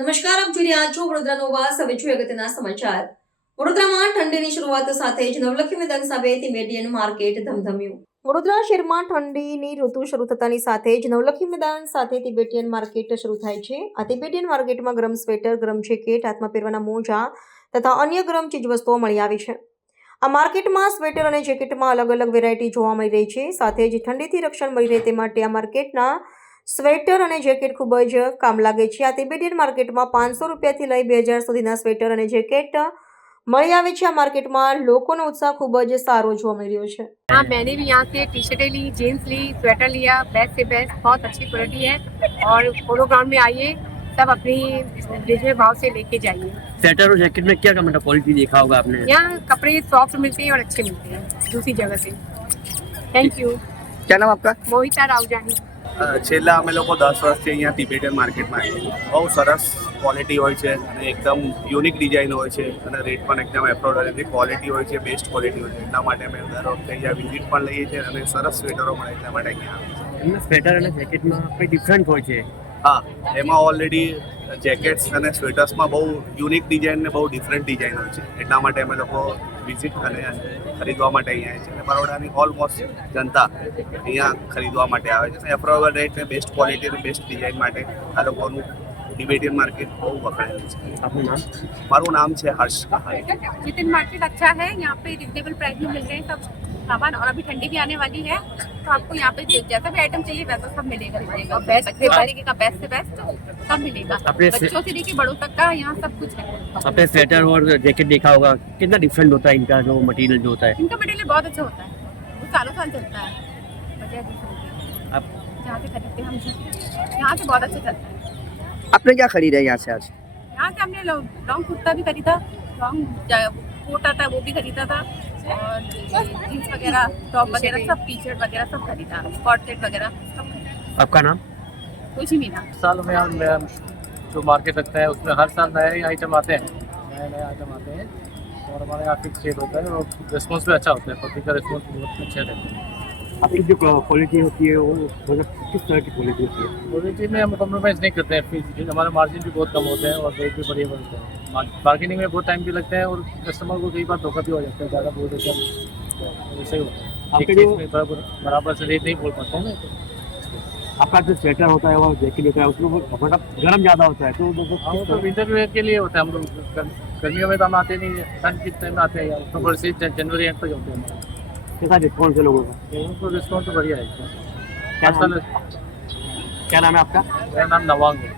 જોઈ રહ્યા છો વડોદરાનો વાસ. હવે જોઈએ અગત્યના સમાચાર. વડોદરામાં ઠંડીની શરૂઆત સાથે જ નવલખી મેદાન સામે તિબેટિયન માર્કેટ ધમધમ્યું. વડોદરા શહેરમાં ઠંડીની ઋતુ શરૂ થતાની સાથે જ નવલખી મેદાન સાથે તિબેટિયન માર્કેટ શરૂ થાય છે. આ તિબેટિયન માર્કેટમાં ગરમ સ્વેટર, ગરમ જેકેટ, હાથમાં પહેરવાના મોજા તથા અન્ય ગરમ ચીજવસ્તુઓ મળી આવી છે. આ માર્કેટમાં સ્વેટર અને જેકેટમાં અલગ અલગ વેરાયટી જોવા મળી રહી છે. સાથે જ ઠંડીથી રક્ષણ મળી રહે તે માટે આ માર્કેટના સ્વેટર અને જેકેટ ખૂબ જ કામ લાગે છે આ તિબેટિયન માર્કેટમાં પાંચસો રૂપિયાથી લઈ બે હજાર સુધીના સ્વેટર અને જેકેટ મળી આવે છે આ માર્કેટમાં લોકોનો ઉત્સાહ ખૂબ જ સારો જોવા મળી રહ્યો છે हाँ मैंने भी यहाँ से टी शर्टें ली जीन्स ली स्वेटर लिया बेस्ट से बेस्ट बहुत अच्छी क्वालिटी है और पोलो ग्राउंड में आइए सब अपनी रिजनेबल भाव से लेके जाइए स्वेटर और जैकेट में क्या मतलब क्वालिटी देखा होगा आपने यहाँ कपड़े सॉफ्ट मिलते हैं और अच्छे मिलते हैं दूसरी जगह से थैंक यू क्या नाम आपका मोहिता रावजानी અ, છેલ્લા અમે લોકો દસ વર્ષથી અહીંયા તિબેટિયન માર્કેટમાં આવીએ બહુ સરસ ક્વોલિટી હોય છે અને એકદમ યુનિક ડિઝાઇન હોય છે અને રેટ પણ એકદમ એફોર્ડેબલ ક્વોલિટી હોય છે બેસ્ટ ક્વોલિટી હોય છે. એટલા માટે અમે દર વખતે અહીંયા વિઝિટ પણ લઈએ છીએ અને સરસ સ્વેટરો મળે એટલા માટે અહીંયા આવીએ છીએ. સ્વેટર અને જેકેટમાં કંઈ ડિફરન્ટ હોય છે? હા એમાં ઓલરેડી જેકેટ્સ અને સ્વેટર્સમાં બહુ યુનિક ડિઝાઇન ને બહુ ડિફરન્ટ ડિઝાઇન હોય છે એટલા માટે અમે લોકો વિઝિટ અને ખરીદવા માટે અહીંયા આવે છે અને બરોડાની ઓલમોસ્ટ જનતા અહીંયા ખરીદવા માટે આવે છે એફોર્ડેબલ રેટ ને બેસ્ટ ક્વોલિટી અને બેસ્ટ ડિઝાઇન માટે આ લોકોનું ટિબેટિયન માર્કેટ બહુ વખણાયેલું છે આપનું નામ મારું નામ છે હર્ષ કહાર चिकन मार्केट अच्छा है यहाँ पे रिजनेबल प्राइस में मिल रहे हैं सब सामान और अभी ठंडी भी आने वाली है तो आपको यहाँ पे जैसा भी आइटम चाहिए वैसा सब मिलेगा मिलेगा। बेस्ट तरीके का बेस्ट से बेस्ट सब मिलेगा। बच्चों से लेके बड़ों तक का यहाँ सब कुछ है। आपने स्वेटर और जैकेट देखा होगा कितना डिफरेंट होता है इनका जो मटेरियल जो होता है? इनका मटेरियल बहुत अच्छा होता है। वो सालों साल चलता है। बढ़िया आप जहाँ से खरीदते हैं हम यहाँ से बहुत अच्छा चलता है। आपने क्या खरीदा है यहाँ से आज? यहाँ से हमने लॉन्ग कुर्ता भी खरीदा लॉन्ग कोट आता है वो भी खरीदा था। और जीन्स वगैरह टॉप वगैरह सब टी शर्ट वगैरह सब खरीदा। स्कॉट सेट वगैरह सब आपका नाम? कुछ ही मीना साल में हम जो मार्केट लगता है उसमें हर साल नए आइटम आते हैं। नए नए आइटम आते हैं। और हमारे यहाँ फिक्स रेट होता है और रिस्पॉन्स भी अच्छा होता है। पब्लिक का रिस्पॉन्स बहुत अच्छे रहते हैं। आपकी जो क्वालिटी होती है वो मतलब किस तरह की क्वालिटी होती है? क्वालिटी में हम कॉम्प्रोमाइज़ नहीं करते हैं। फिर हमारे मार्जिन भी बहुत कम होते हैं और रेट भी बढ़िया बनते हैं। बार्गेनिंग में बहुत टाइम भी लगता है और कस्टमर को कई बार धोखा भी हो जाता है ज़्यादा बोल देते हैं। तो ही होता है। बराबर से रेट नहीं बोल पाते हैं ना। तो आपका जो स्वेटर होता है और जैकेट होता है उसमें वो मतलब गर्म ज़्यादा होता है तो वो हाँ तो विंटर वेयर के लिए होता है हम लोग गर्मियों में तो हम आते नहीं ठंड के टाइम में आते हैं अक्टूबर से जनवरी एंड तक होते हैं। कैसा रिस्पॉन्स है लोगों का? उनको रिस्पॉन्स तो बढ़िया है। क्या नाम? क्या नाम है आपका? मेरा नाम नवांग है।